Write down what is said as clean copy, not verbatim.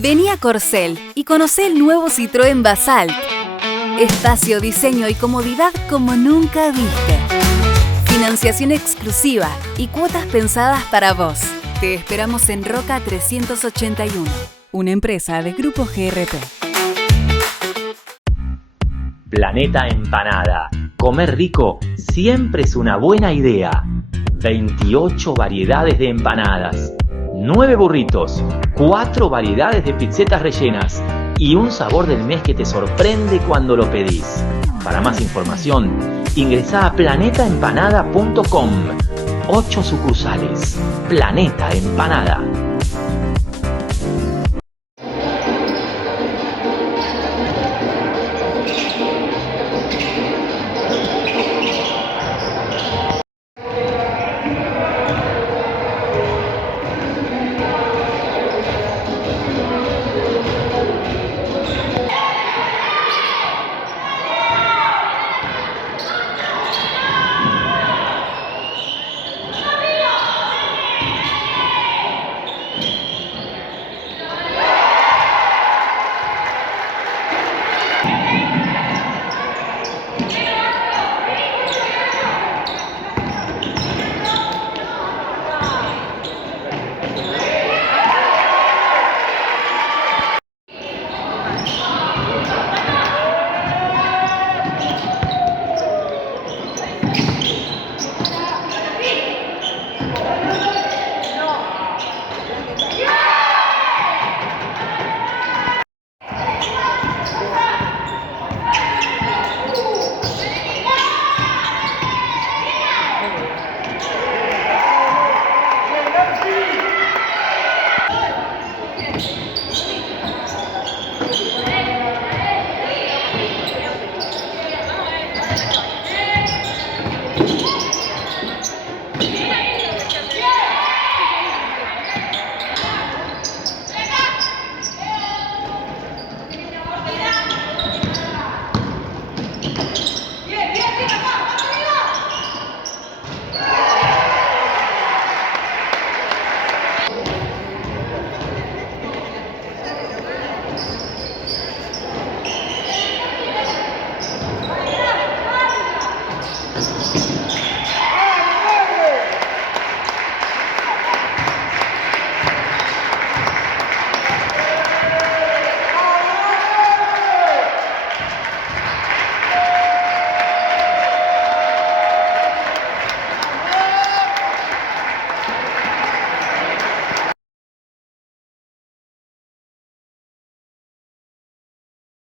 Vení a Corcel y conocé el nuevo Citroën Basalt. Espacio, diseño y comodidad como nunca viste. Financiación exclusiva y cuotas pensadas para vos. Te esperamos en Roca 381, una empresa de Grupo GRP. Planeta Empanada. Comer rico siempre es una buena idea. 28 variedades de empanadas, 9 burritos, 4 variedades de pizzetas rellenas y un sabor del mes que te sorprende cuando lo pedís. Para más información, ingresá a planetaempanada.com. 8 sucursales. Planeta Empanada.